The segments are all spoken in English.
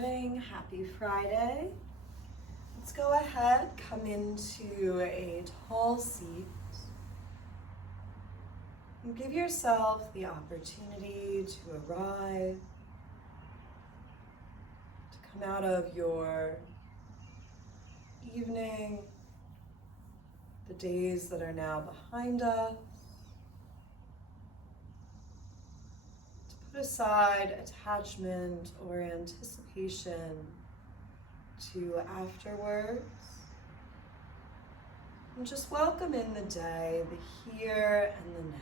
morning, happy Friday. Let's go ahead, come into a tall seat. And give yourself the opportunity to arrive, to come out of your evening, the days that are now behind us, to put aside attachment or anticipation to afterwards, and just welcome in the day, the here and the now.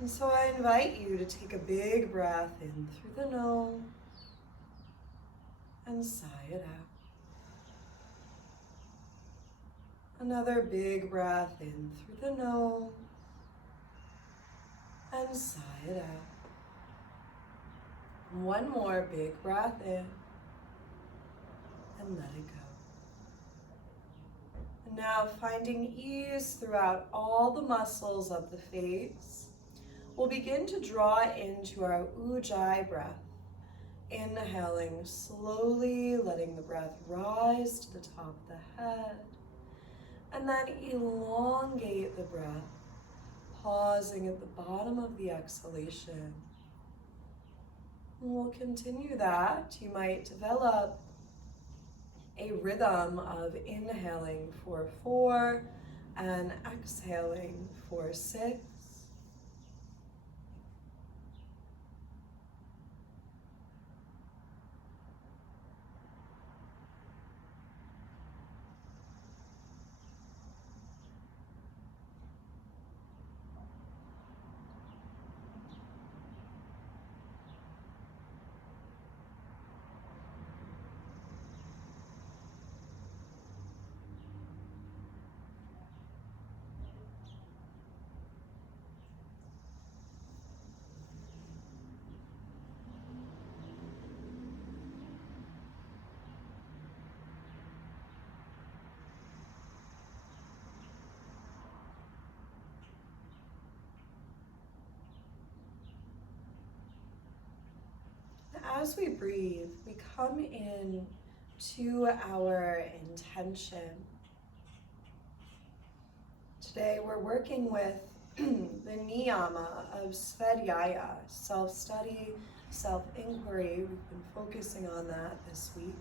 And so I invite you to take a big breath in through the nose and sigh it out. Another big breath in through the nose and sigh it out. One more big breath in and let it go. And now finding ease throughout all the muscles of the face, we'll begin to draw into our Ujjayi breath. Inhaling slowly, letting the breath rise to the top of the head, and then elongate the breath, pausing at the bottom of the exhalation. And we'll continue that. You might develop a rhythm of inhaling for 4 and exhaling for 6. As we breathe, we come in to our intention. Today we're working with the niyama of svadhyaya, self-study, self-inquiry. We've been focusing on that this week.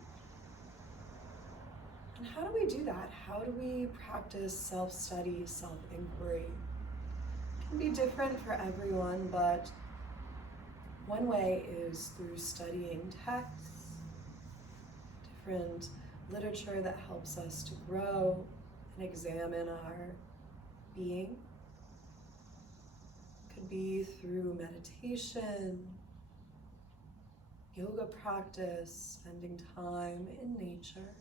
And how do we do that? How do we practice self-study, self-inquiry? It can be different for everyone, but one way is through studying texts, different literature that helps us to grow and examine our being. It could be through meditation, yoga practice, spending time in nature.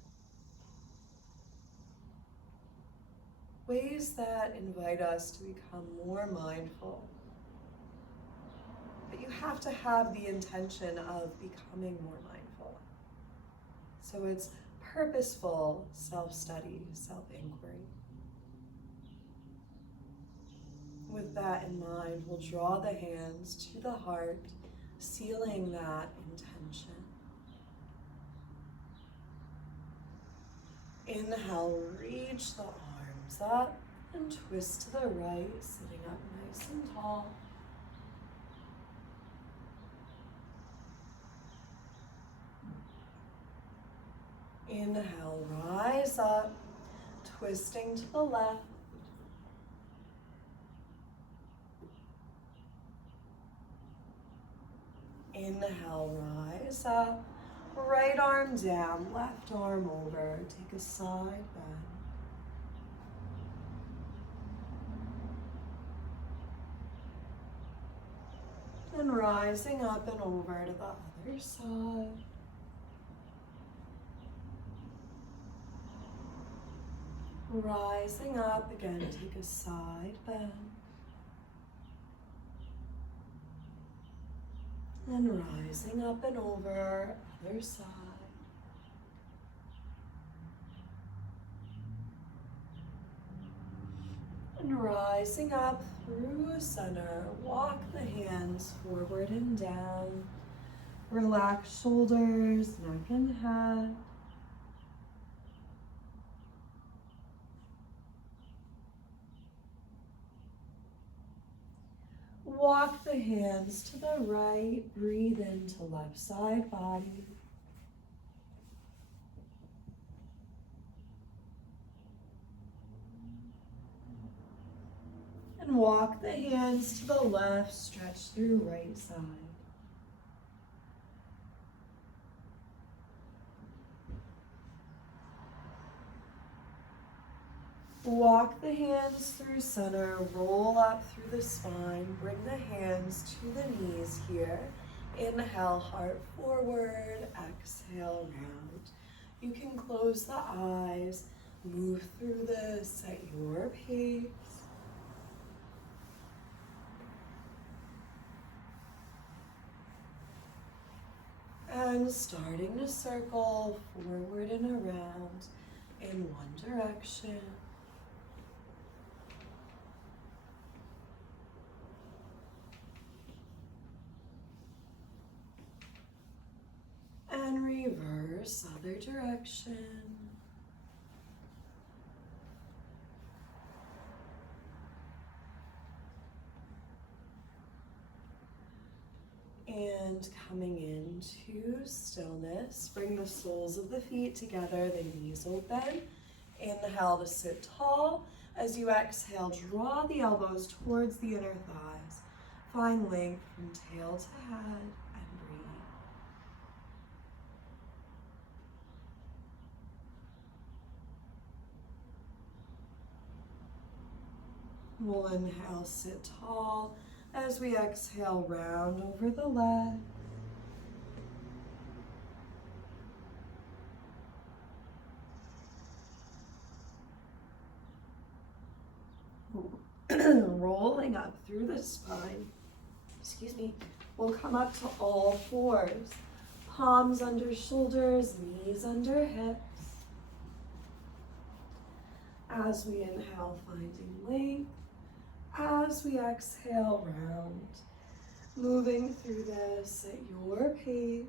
Ways that invite us to become more mindful. But you have to have the intention of becoming more mindful. So it's purposeful self-study, self-inquiry. With that in mind, we'll draw the hands to the heart, sealing that intention. Inhale, reach the arms up and twist to the right, sitting up nice and tall. Inhale, rise up, twisting to the left. Inhale, rise up, right arm down, left arm over. Take a side bend. And rising up and over to the other side. Rising up again, take a side bend. And rising up and over, other side. And rising up through center, walk the hands forward and down, Relax shoulders, neck and head. Walk the hands to the right, breathe into left side body. And walk the hands to the left, stretch through right side. Walk the hands through center, roll up through the spine, bring the hands to the knees here. Inhale, heart forward, exhale, round. You can close the eyes, move through this at your pace. And starting to circle forward and around in one direction. And reverse other direction. And coming into stillness, bring the soles of the feet together, the knees open. Inhale to sit tall. As you exhale, draw the elbows towards the inner thighs. Find length from tail to head and breathe. We'll inhale, sit tall. As we exhale, round over the leg. Rolling up through the spine. Excuse me. We'll come up to all fours. Palms under shoulders, knees under hips. As we inhale, finding length. As we exhale, round. Moving through this at your pace.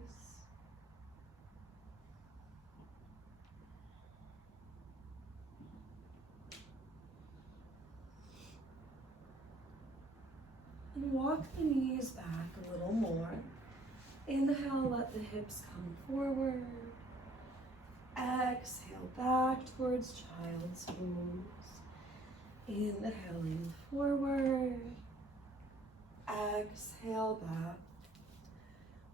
And walk the knees back a little more. Inhale, let the hips come forward. Exhale, back towards child's pose. Inhaling forward. Exhale, back.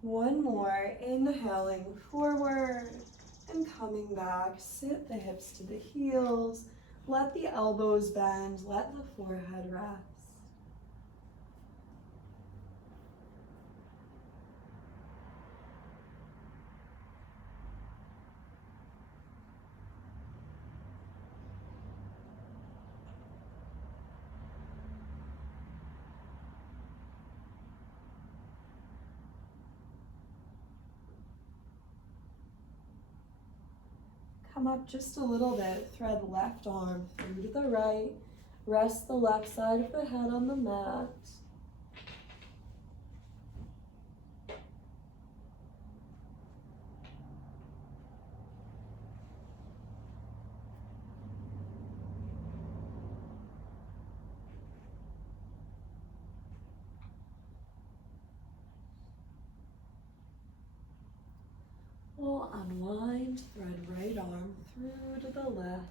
One more, inhaling forward and coming back. Sit the hips to the heels. Let the elbows bend, let the forehead rest. Come up just a little bit, thread the left arm through to the right, rest the left side of the head on the mat. We'll unwind, thread right arm through to the left.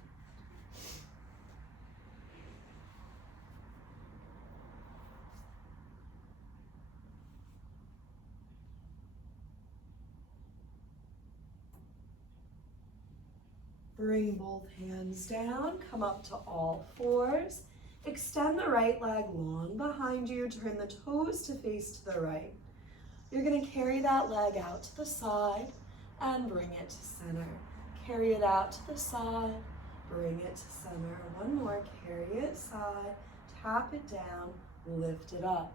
Bring both hands down, come up to all fours. Extend the right leg long behind you, turn the toes to face to the right. You're gonna carry that leg out to the side and bring it to center. Carry it out to the side, bring it to center. One more, carry it side, tap it down, lift it up.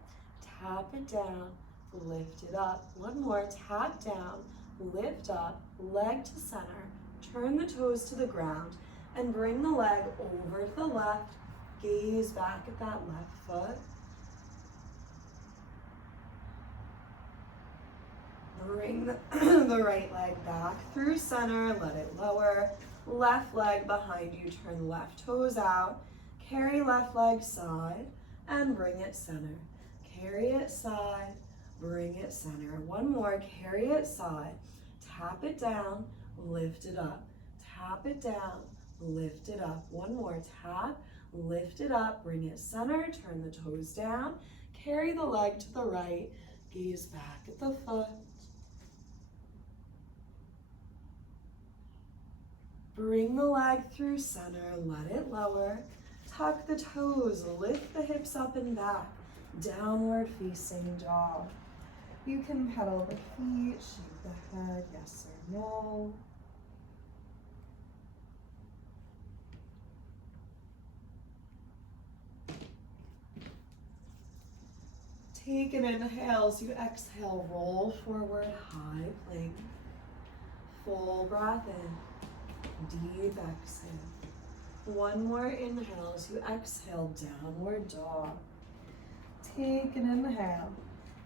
Tap it down, lift it up. One more, tap down, lift up, leg to center. Turn the toes to the ground and bring the leg over to the left. Gaze back at that left foot. Bring the right leg back through center, let it lower. Left leg behind you, turn left toes out. Carry left leg side and bring it center. Carry it side, bring it center. One more, carry it side. Tap it down, lift it up. Tap it down, lift it up. One more, tap, lift it up, bring it center, turn the toes down. Carry the leg to the right, gaze back at the foot. Bring the leg through center, let it lower. Tuck the toes, lift the hips up and back. Downward facing dog. You can pedal the feet, shake the head, yes or no. Take an inhale as you exhale, roll forward, high plank. Full breath in, deep exhale. One more inhale as you exhale, downward dog. Take an inhale,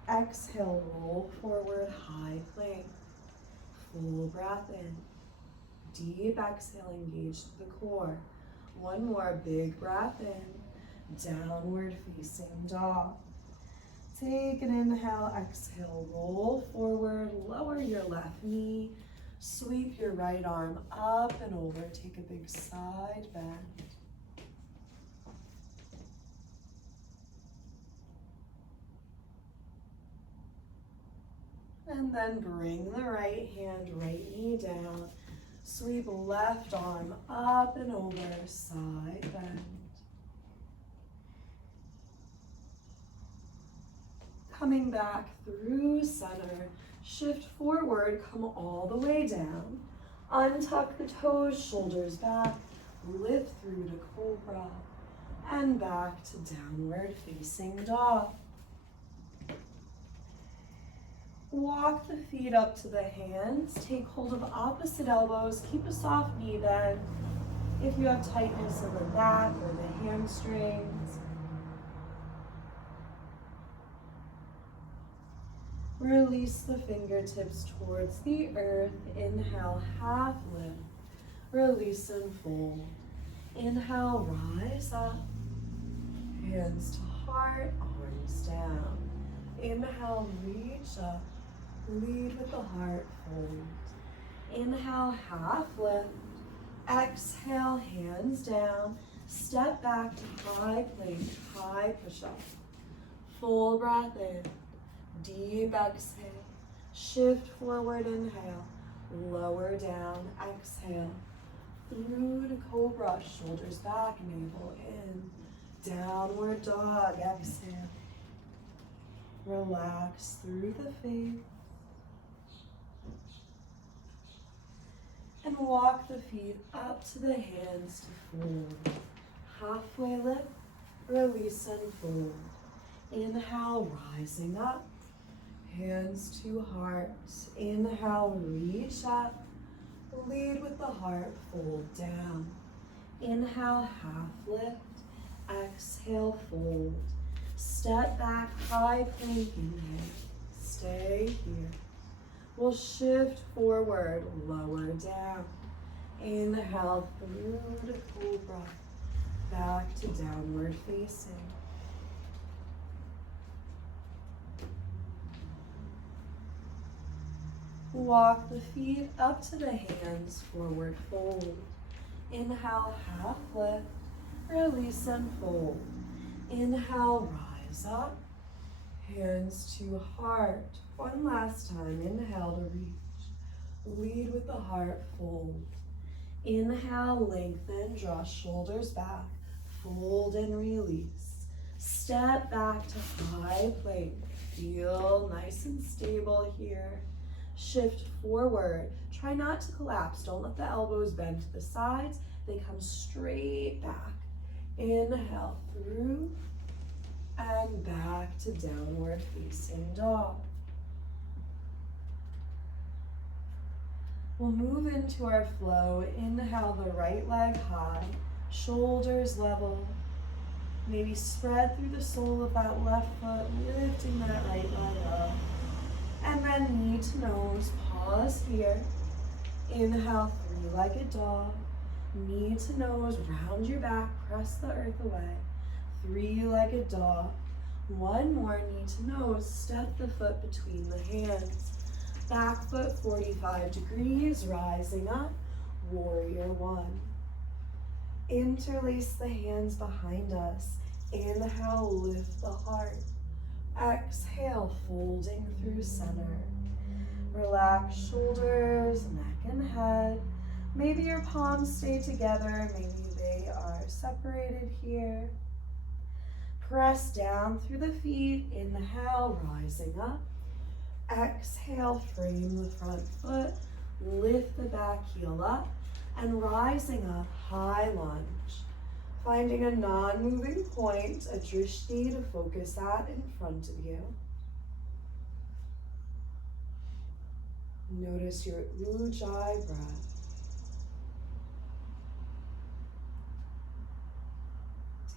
exhale, roll forward, high plank. Full breath in, deep exhale, engage the core. One more big breath in, downward facing dog. Take an inhale, exhale, roll forward, lower your left knee, sweep your right arm up and over, take a big side bend. And then bring the right hand, right knee down, sweep left arm up and over, side bend. Coming back through center, shift forward, come all the way down. Untuck the toes, shoulders back, lift through to cobra, and back to downward facing dog. Walk the feet up to the hands, take hold of opposite elbows, keep a soft knee bend. If you have tightness in the back or the hamstrings, release the fingertips towards the earth. Inhale, half lift. Release and fold. Inhale, rise up. Hands to heart, arms down. Inhale, reach up. Lead with the heart, fold. Inhale, half lift. Exhale, hands down. Step back to high plank, high push-up. Full breath in. Deep exhale, shift forward, inhale, lower down, exhale, through to cobra, shoulders back, navel in, downward dog, exhale, relax through the face, and walk the feet up to the hands to fold, halfway lift, release and fold, inhale, rising up, hands to heart. Inhale, reach up. Lead with the heart, fold down. Inhale, half lift. Exhale, fold. Step back, high plank, inhale. Stay here. We'll shift forward, lower down. Inhale through to cobra. Back to downward facing. Walk the feet up to the hands, forward fold. Inhale, half lift, release and fold. Inhale, rise up, hands to heart. One last time, inhale to reach. Lead with the heart, fold. Inhale, lengthen, draw shoulders back, fold and release. Step back to high plank. Feel nice and stable here. Shift forward. Try not to collapse. Don't let the elbows bend to the sides. They come straight back. Inhale through and back to downward facing dog. We'll move into our flow. Inhale the right leg high, shoulders level. Maybe spread through the sole of that left foot, lifting that right leg up. And then knee to nose, pause here. Inhale, three-legged dog. Knee to nose, round your back, press the earth away. Three-legged dog. One more, knee to nose, step the foot between the hands. Back foot 45 degrees, rising up, warrior one. Interlace the hands behind us. Inhale, lift the heart. Exhale, folding through center. Relax shoulders, neck and head. Maybe your palms stay together, maybe they are separated here. Press down through the feet, inhale, rising up. Exhale, frame the front foot, lift the back heel up, and rising up, high lunge. Finding a non-moving point, a drishti to focus at in front of you. Notice your ujjayi breath.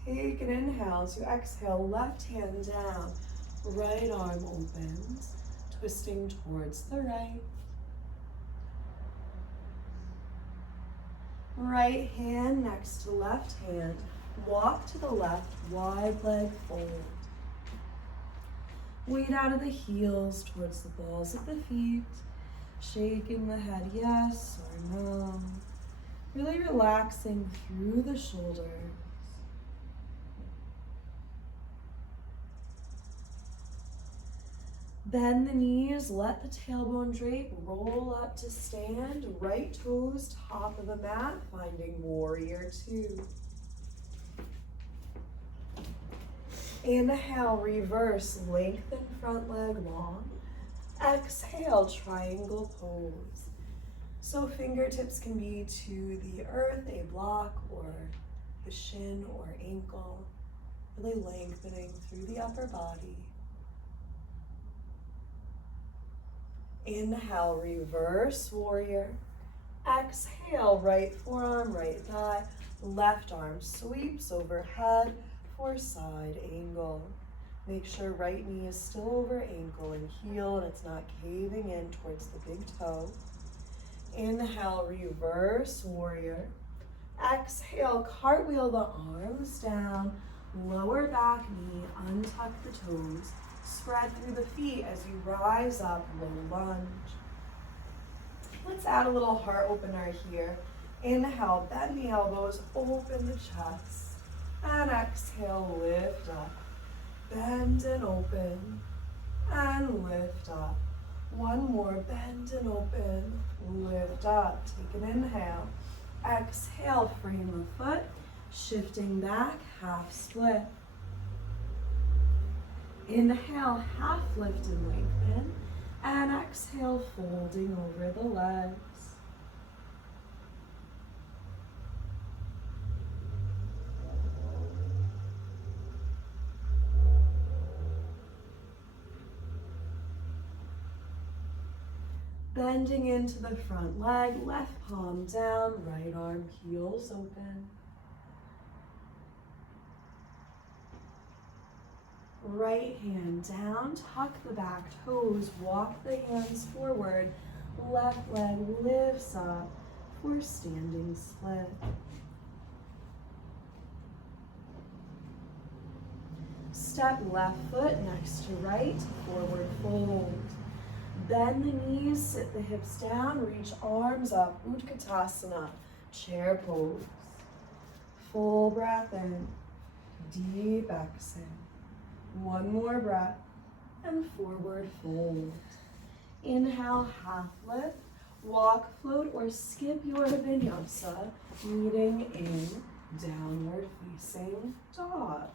Take an inhale. As you exhale, left hand down, right arm opens, twisting towards the right. Right hand next to left hand. Walk to the left, wide leg fold. Weight out of the heels towards the balls of the feet. Shaking the head yes or no. Really relaxing through the shoulders. Bend the knees, let the tailbone drape, roll up to stand, right toes, top of the mat, finding warrior two. Inhale, reverse, lengthen front leg long. Exhale, triangle pose. So fingertips can be to the earth, a block, or the shin or ankle, really lengthening through the upper body. Inhale, reverse warrior. Exhale, right forearm, right thigh, left arm sweeps overhead for side angle. Make sure right knee is still over ankle and heel and it's not caving in towards the big toe. Inhale, reverse warrior. Exhale, cartwheel the arms down, lower back knee, untuck the toes. Spread through the feet as you rise up, low lunge. Let's add a little heart opener here. Inhale, bend the elbows, open the chest. And exhale, lift up. Bend and open, and lift up. One more, bend and open, lift up. Take an inhale. Exhale, frame the foot, shifting back, half split. Inhale, half lift and lengthen, and exhale, folding over the legs. Bending into the front leg, left palm down, right arm heels open. Right hand down, tuck the back toes, walk the hands forward, left leg lifts up for standing split. Step left foot next to right, forward fold. Bend the knees, sit the hips down, reach arms up, Utkatasana, chair pose. Full breath in, deep exhale. One more breath, and forward fold. Inhale, half lift, walk, float, or skip your vinyasa, meeting in downward facing dog.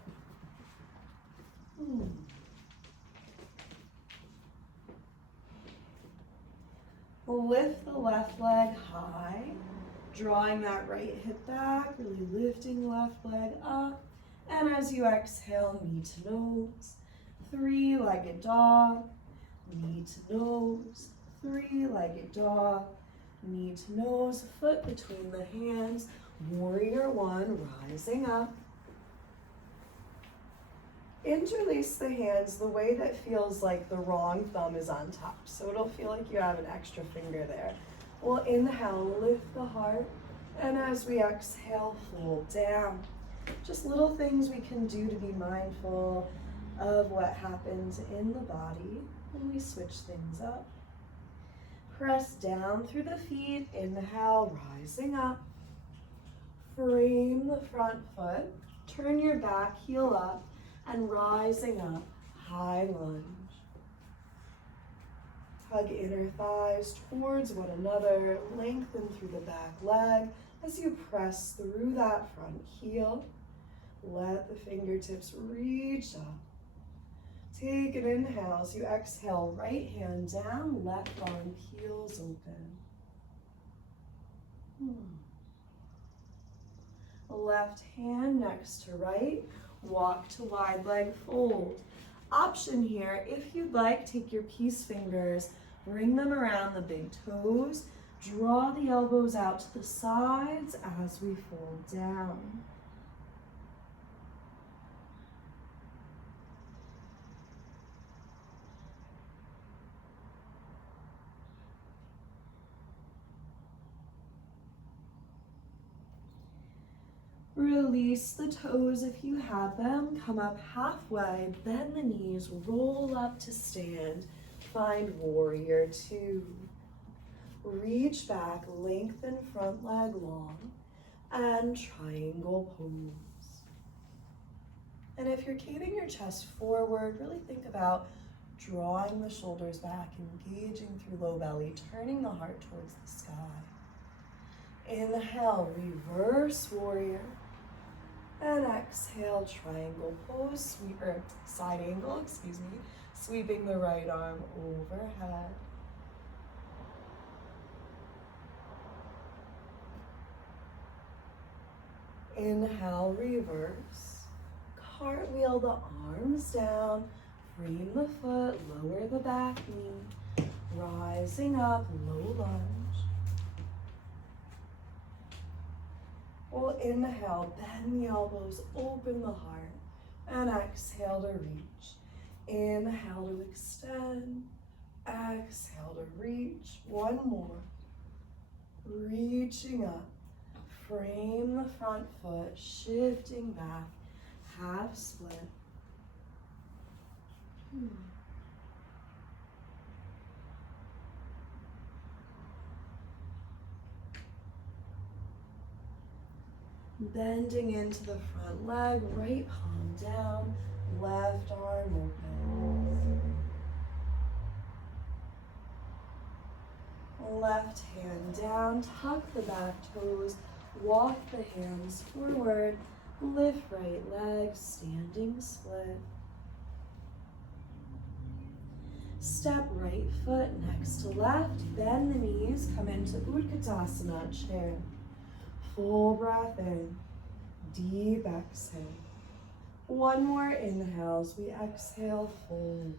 Lift the left leg high, drawing that right hip back, really lifting left leg up. And as you exhale, knee to nose, three-legged dog, knee to nose, three-legged dog, knee to nose, foot between the hands, warrior one, rising up. Interlace the hands the way that feels like the wrong thumb is on top. So it'll feel like you have an extra finger there. We'll inhale, lift the heart, and as we exhale, fold down. Just little things we can do to be mindful of what happens in the body when we switch things up. Press down through the feet, inhale, rising up. Frame the front foot, turn your back heel up, and rising up, high lunge. Hug inner thighs towards one another, lengthen through the back leg as you press through that front heel. Let the fingertips reach up. Take an inhale as you exhale, right hand down, left arm peels open. Left hand next to right, walk to wide leg fold. Option here, if you'd like, take your peace fingers, bring them around the big toes, draw the elbows out to the sides as we fold down. Release the toes if you have them. Come up halfway, bend the knees, roll up to stand. Find warrior two. Reach back, lengthen front leg long, and triangle pose. And if you're keeping your chest forward, really think about drawing the shoulders back, engaging through low belly, turning the heart towards the sky. Inhale, reverse warrior. And exhale, triangle pose, side angle, sweeping the right arm overhead. Inhale, reverse. Cartwheel the arms down, frame the foot, lower the back knee, rising up, low lunge. We'll inhale, bend the elbows, open the heart, and exhale to reach. Inhale to extend, exhale to reach. One more. Reaching up, frame the front foot, shifting back, half split. Bending into the front leg, right palm down, left arm open. Left hand down, tuck the back toes, walk the hands forward, lift right leg, standing split. Step right foot next to left, bend the knees, come into Utkatasana chair. Full breath in, deep exhale. One more inhale as we exhale, fold.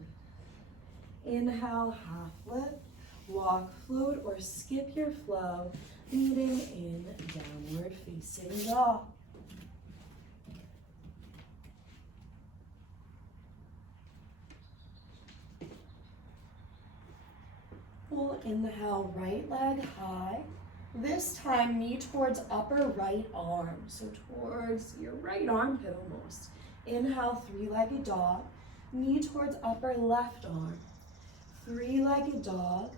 Inhale, half lift, walk, float, or skip your flow, meeting in downward facing dog. We'll inhale, right leg high. This time, knee towards upper right arm, so towards your right armpit almost. Inhale, three-legged dog. Knee towards upper left arm. Three-legged dog,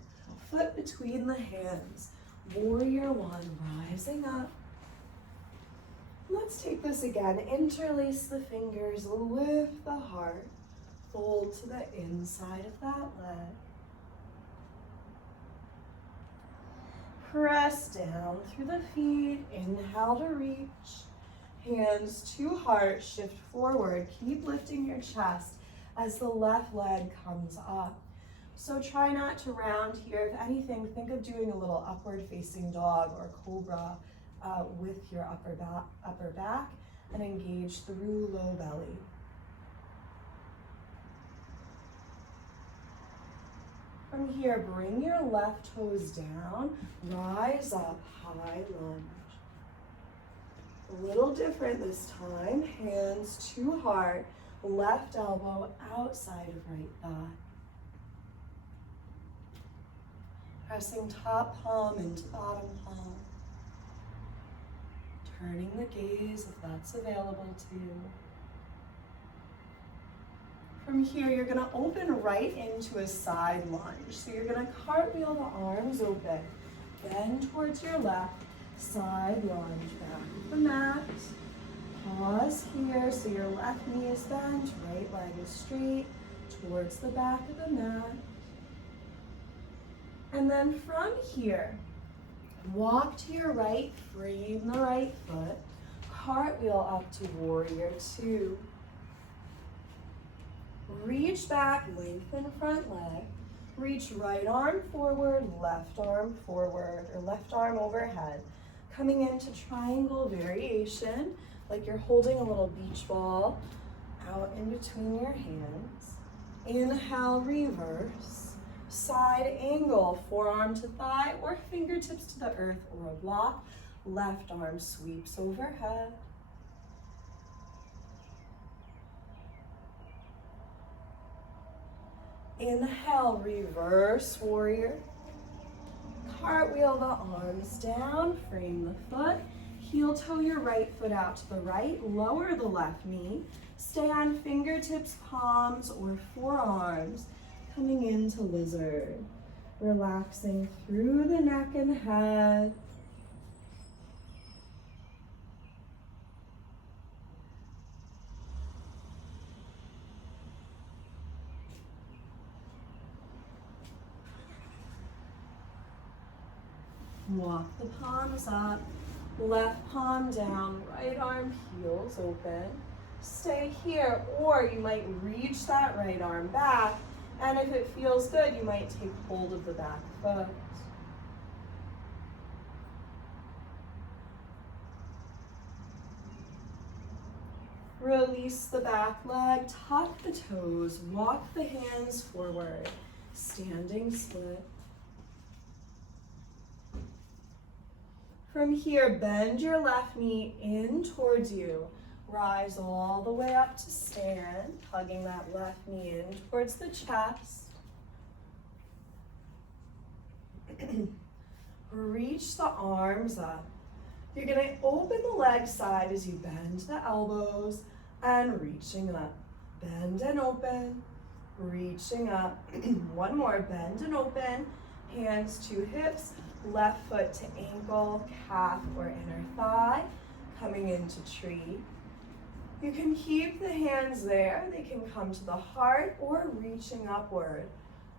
foot between the hands. Warrior one, rising up. Let's take this again. Interlace the fingers, lift the heart. Fold to the inside of that leg. Press down through the feet, inhale to reach. Hands to heart, shift forward. Keep lifting your chest as the left leg comes up. So try not to round here. If anything, think of doing a little upward facing dog or cobra with your upper back and engage through low belly. From here, bring your left toes down, rise up, high lunge. A little different this time, hands to heart, Left elbow outside of right thigh. Pressing top palm into bottom palm. Turning the gaze if that's available to you. From here, you're gonna open right into a side lunge. So you're gonna cartwheel the arms open. Bend towards your left, side lunge, back of the mat. Pause here, so your left knee is bent, right leg is straight, towards the back of the mat. And then from here, walk to your right, frame the right foot, cartwheel up to warrior two. Reach back, lengthen front leg. Reach right arm forward, left arm forward, or left arm overhead. Coming into triangle variation, like you're holding a little beach ball out in between your hands. Inhale, reverse. Side angle, forearm to thigh or fingertips to the earth or a block. Left arm sweeps overhead. Inhale, reverse warrior. Cartwheel the arms down, frame the foot. Heel toe your right foot out to the right, lower the left knee. Stay on fingertips, palms, or forearms. Coming into lizard. Relaxing through the neck and head. Walk the palms up, left palm down, right arm heels open. Stay here, or you might reach that right arm back, and if it feels good, you might take hold of the back foot. Release the back leg, tuck the toes, walk the hands forward, standing split. From here, bend your left knee in towards you. Rise all the way up to stand, hugging that left knee in towards the chest. Reach the arms up. You're gonna open the leg side as you bend the elbows and reaching up. Bend and open, reaching up. One more, bend and open, hands to hips. Left foot to ankle, calf, or inner thigh, coming into tree. You can keep the hands there. They can come to the heart or reaching upward.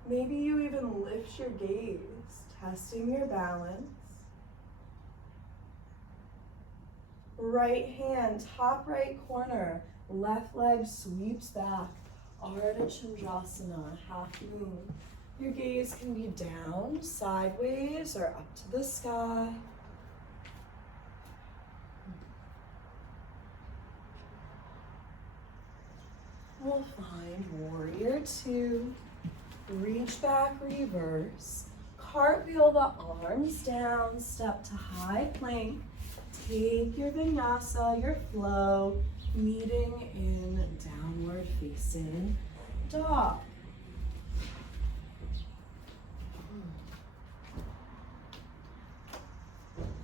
Maybe you even lift your gaze, testing your balance. Right hand, top right corner, left leg sweeps back. Ardha Chandrasana, half moon. Your gaze can be down, sideways, or up to the sky. We'll find warrior two. Reach back, reverse. Cartwheel the arms down, step to high plank. Take your vinyasa, your flow, meeting in downward facing dog.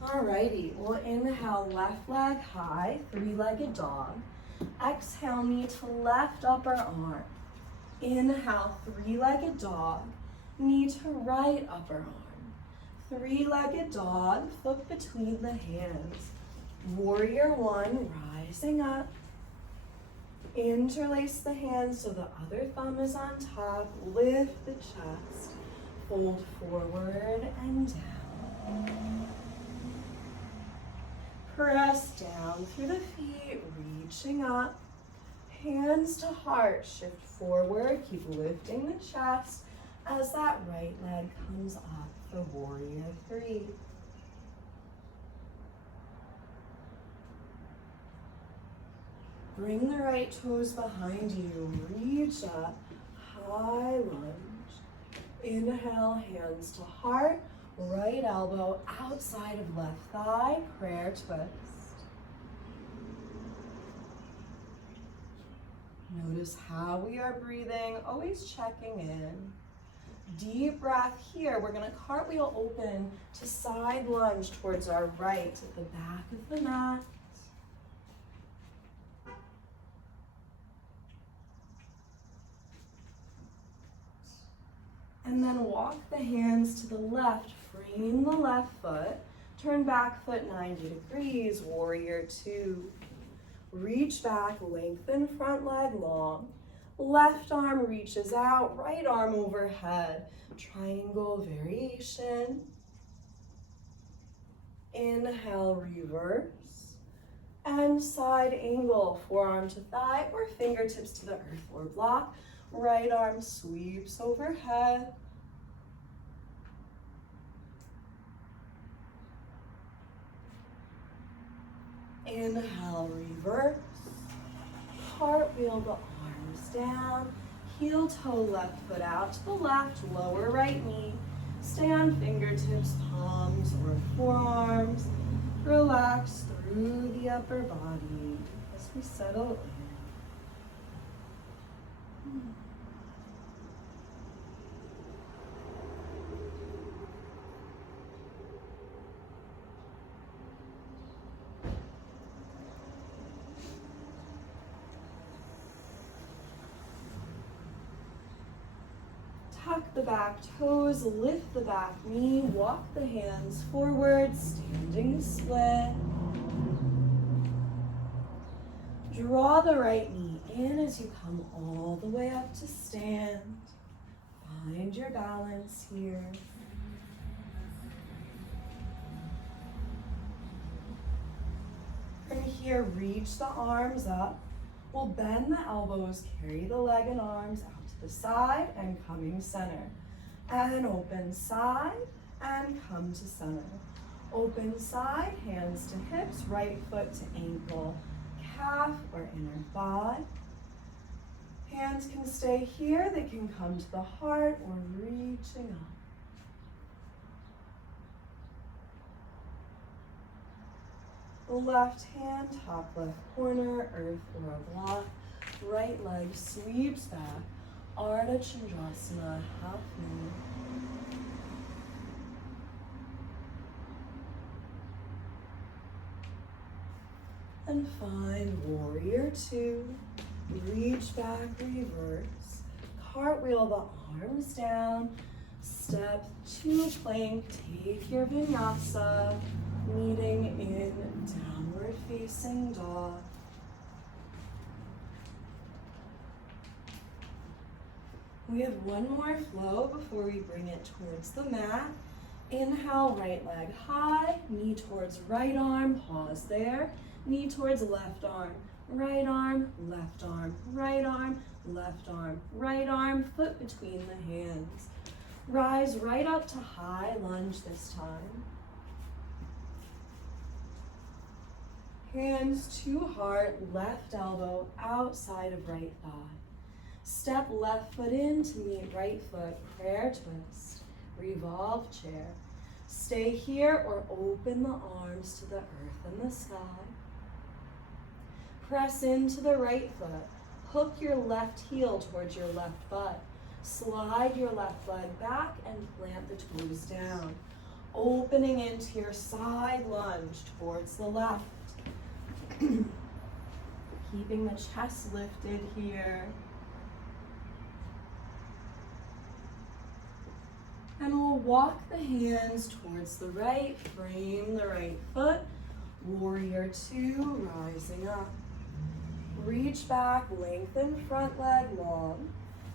Alrighty, we'll inhale left leg high, three-legged dog. Exhale, knee to left upper arm. Inhale, three-legged dog, knee to right upper arm. Three-legged dog, foot between the hands. Warrior one, rising up. Interlace the hands so the other thumb is on top. Lift the chest. Fold forward and down. Press down through the feet, reaching up. Hands to heart, shift forward, keep lifting the chest as that right leg comes up for warrior three. Bring the right toes behind you, reach up, high lunge. Inhale, hands to heart. Right elbow outside of left thigh, prayer twist. Notice how we are breathing, always checking in. Deep breath here. We're going to cartwheel open to side lunge towards our right at the back of the mat. And then walk the hands to the left, frame the left foot, turn back foot 90 degrees, warrior two. Reach back, lengthen front leg long. Left arm reaches out, right arm overhead. Triangle variation. Inhale, reverse. And side angle, forearm to thigh or fingertips to the earth or block. Right arm sweeps overhead. Inhale, reverse. Cartwheel the arms down. Heel toe left foot out to the left, lower right knee. Stay on fingertips, palms, or forearms. Relax through the upper body as we settle in. Tuck the back toes, lift the back knee, walk the hands forward, standing split. Draw the right knee in as you come all the way up to stand. Find your balance here. From here, reach the arms up. We'll bend the elbows, carry the leg and arms out to the side and coming center. And open side and come to center. Open side, hands to hips, right foot to ankle, calf or inner thigh. Hands can stay here, they can come to the heart or reaching up. Left hand, top left corner, earth or a block. Right leg sweeps back. Ardha Chandrasana, half moon. And find warrior two. Reach back, reverse. Cartwheel the arms down. Step to plank. Take your vinyasa. Meeting in downward facing dog. We have one more flow before we bring it towards the mat. Inhale, right leg high, knee towards right arm, pause there. Knee towards left arm, right arm, left arm, right arm, left arm, right arm, foot between the hands. Rise right up to high lunge this time. Hands to heart, left elbow outside of right thigh. Step left foot in to meet right foot, prayer twist, revolve chair. Stay here or open the arms to the earth and the sky. Press into the right foot. Hook your left heel towards your left butt. Slide your left leg back and plant the toes down. Opening into your side lunge towards the left. Keeping the chest lifted here. And we'll walk the hands towards the right, frame the right foot. Warrior two, rising up. Reach back, lengthen front leg long.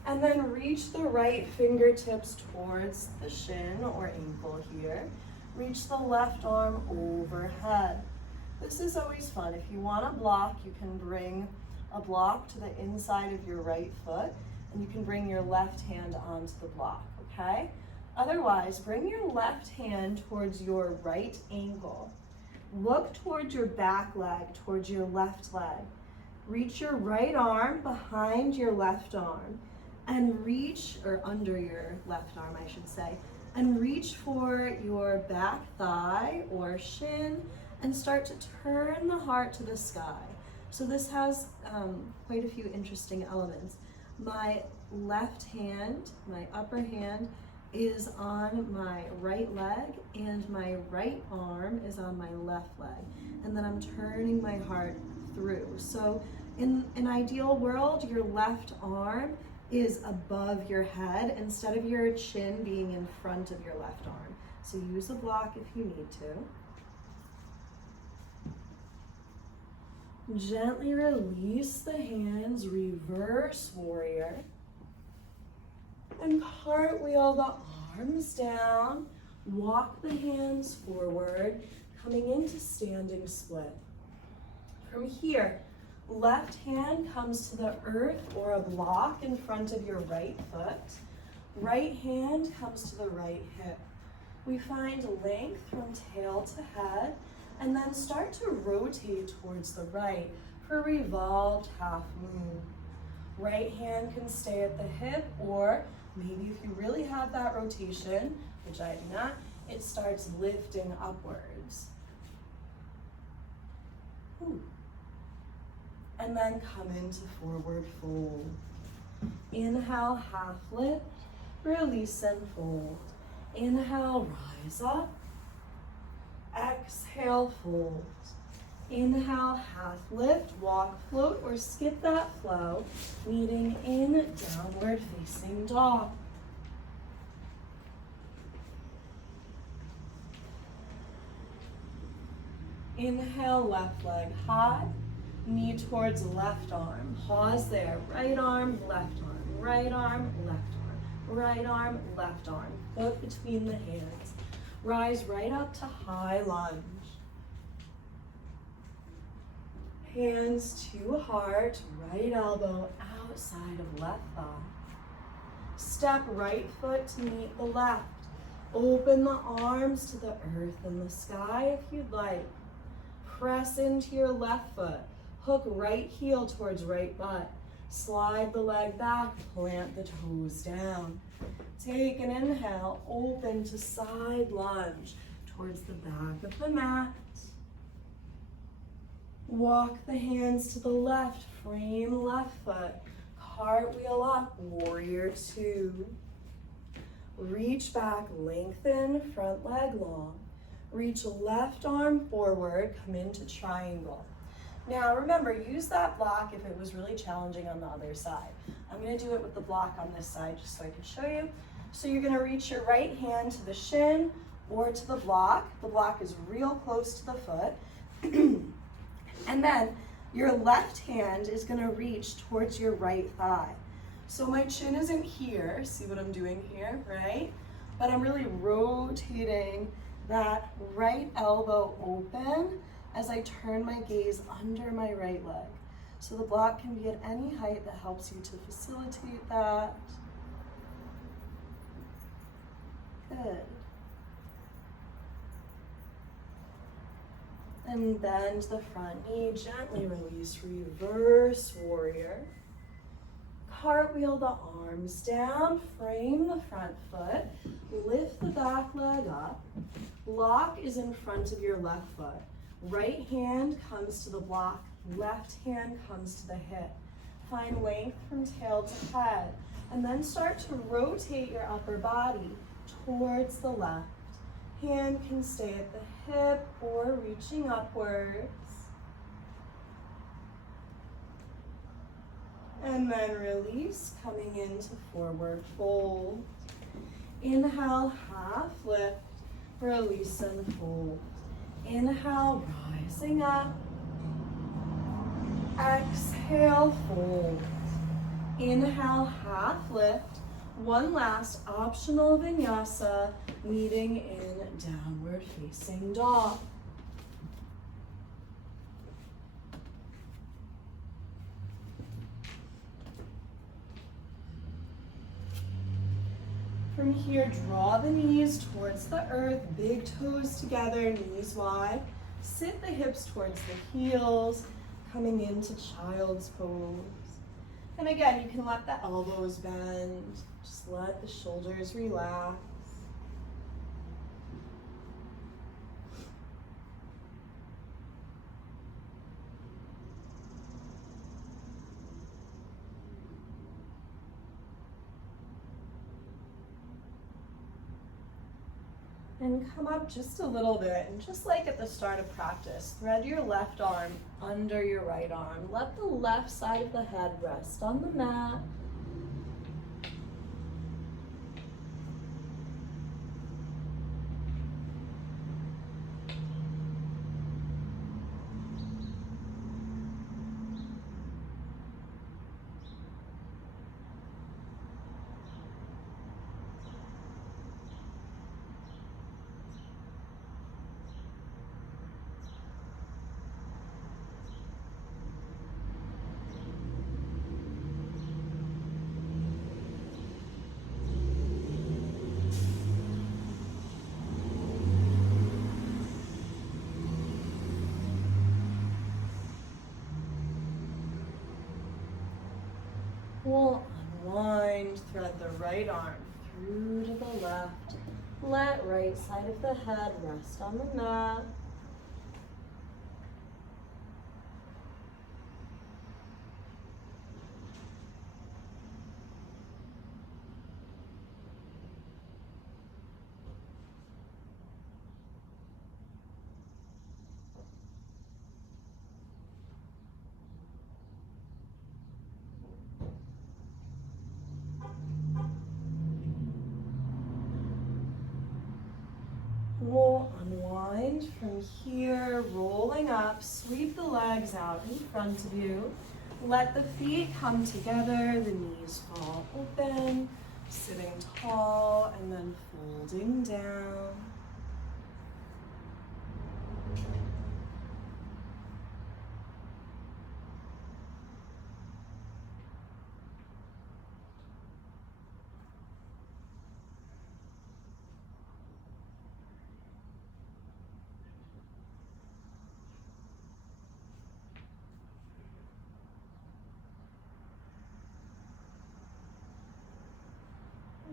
And then reach the right fingertips towards the shin or ankle here. Reach the left arm overhead. This is always fun. If you want a block, you can bring a block to the inside of your right foot, and you can bring your left hand onto the block, okay? Otherwise, bring your left hand towards your right ankle. Look towards your back leg, towards your left leg. Reach your right arm behind your left arm, and reach, or under your left arm, I should say, and reach for your back thigh or shin, and start to turn the heart to the sky. So this has quite a few interesting elements. My left hand, my upper hand, is on my right leg, and my right arm is on my left leg. And then I'm turning my heart through. So in an ideal world, your left arm is above your head instead of your chin being in front of your left arm. So use a block if you need to. Gently release the hands, reverse warrior. And cartwheel the arms down. Walk the hands forward, coming into standing split. From here, left hand comes to the earth or a block in front of your right foot. Right hand comes to the right hip. We find length from tail to head, and then start to rotate towards the right for revolved half moon. Right hand can stay at the hip, or maybe if you really have that rotation, which I do not, it starts lifting upwards. Ooh. And then come into forward fold. Inhale, half lift, release and fold. Inhale, rise up. Exhale, fold. Inhale, half lift, walk, float, or skip that flow, meeting in downward facing dog. Inhale, left leg high, knee towards left arm. Pause there. Right arm, left arm. Right arm, left arm. Right arm, left arm. Foot between the hands. Rise right up to high lunge. Hands to heart, right elbow outside of left thigh. Step right foot to meet the left. Open the arms to the earth and the sky if you'd like. Press into your left foot. Hook right heel towards right butt. Slide the leg back, plant the toes down. Take an inhale, open to side lunge towards the back of the mat. Walk the hands to the left, frame left foot. Cartwheel up, warrior two. Reach back, lengthen, front leg long. Reach left arm forward, come into triangle. Now remember, use that block if it was really challenging on the other side. I'm gonna do it with the block on this side just so I can show you. So you're gonna reach your right hand to the shin or to the block. The block is real close to the foot. And then your left hand is gonna reach towards your right thigh. So my chin isn't here, see what I'm doing here, right? But I'm really rotating that right elbow open as I turn my gaze under my right leg. So the block can be at any height that helps you to facilitate that. Good. And bend the front knee, gently release, reverse warrior. Cartwheel the arms down, frame the front foot, lift the back leg up. Block is in front of your left foot. Right hand comes to the block, left hand comes to the hip. Find length from tail to head, and then start to rotate your upper body towards the left. Hand can stay at the hip or reaching upwards. And then release, coming into forward fold. Inhale, half lift, release and fold. Inhale, rising up. Exhale, fold. Inhale, half lift. One last optional vinyasa, meeting in downward facing dog. From here, draw the knees towards the earth, big toes together, knees wide. Sit the hips towards the heels, coming into child's pose. And again, you can let the elbows bend, just let the shoulders relax. And come up just a little bit, and just like at the start of practice, thread your left arm under your right arm. Let the left side of the head rest on the mat. We'll unwind, thread the right arm through to the left. Let right side of the head rest on the mat. We'll unwind from here, rolling up, sweep the legs out in front of you. Let the feet come together, the knees fall open, sitting tall and then folding down.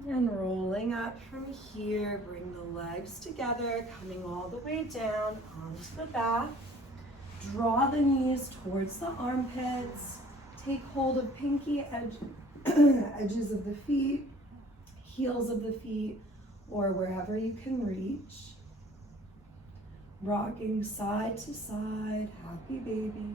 And rolling up from here, bring the legs together, coming all the way down onto the back. Draw the knees towards the armpits. Take hold of pinky edges of the feet, heels of the feet, or wherever you can reach. Rocking side to side, happy baby.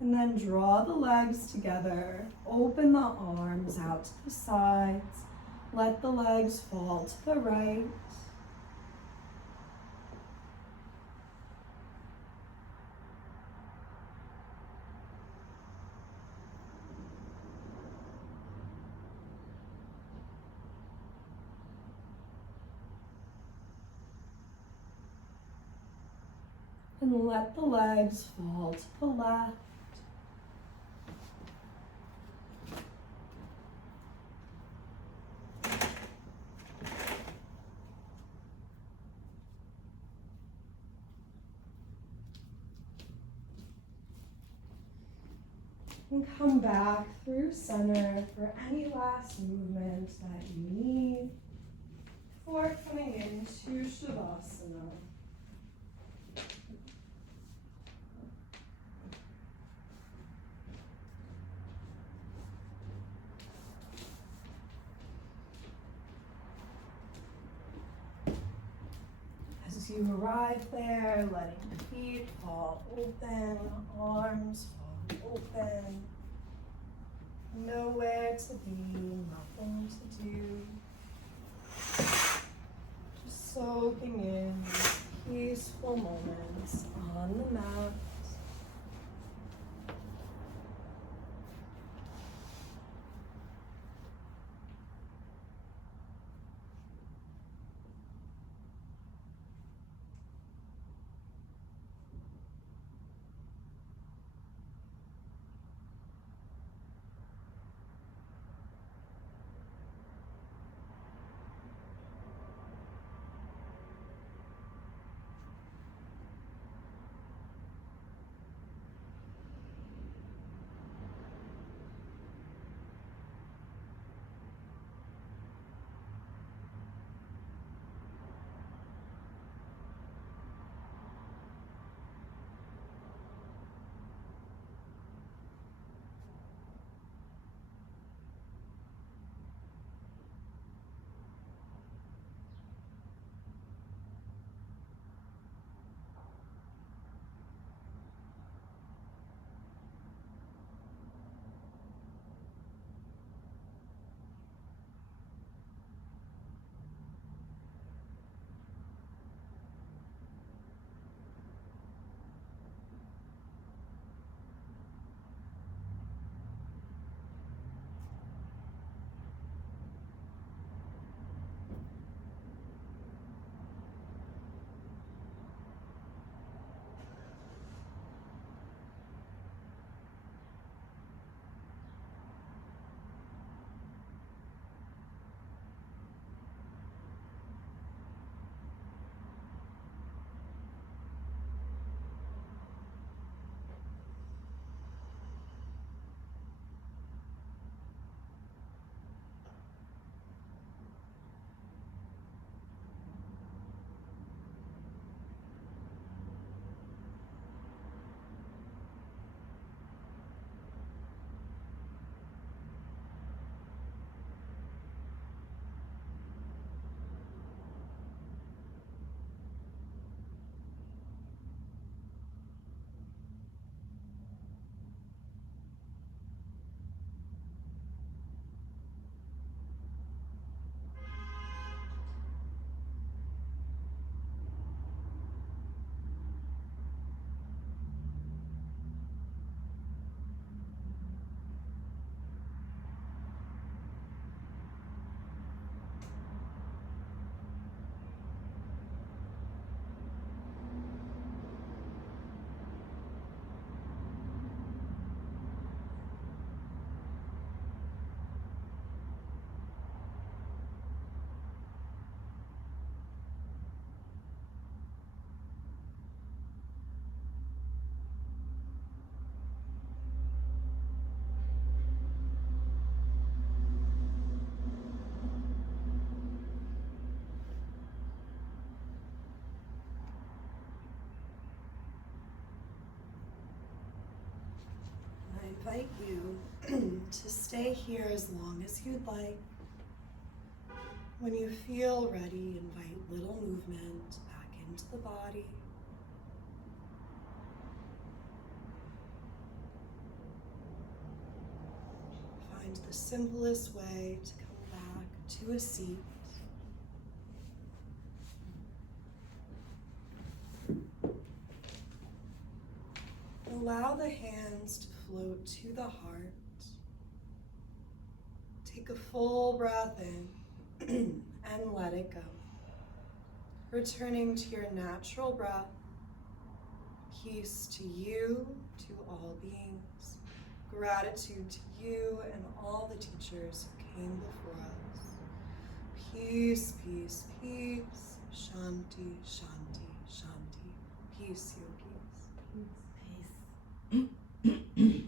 And then draw the legs together, open the arms out to the sides, let the legs fall to the right. And let the legs fall to the left. And come back through center for any last movement that you need before coming into Shavasana. As you arrive there, letting the feet fall open, arms fall open, nowhere to be, nothing to do. Just soaking in these peaceful moments on the mat. invite you to stay here as long as you'd like. When you feel ready, invite little movement back into the body. Find the simplest way to come back to a seat. Allow the hands to float to the heart. Take a full breath in and let it go. Returning to your natural breath. Peace to you, to all beings. Gratitude to you and all the teachers who came before us. Peace, peace, peace. Shanti, shanti, shanti. Peace, yogis. Peace.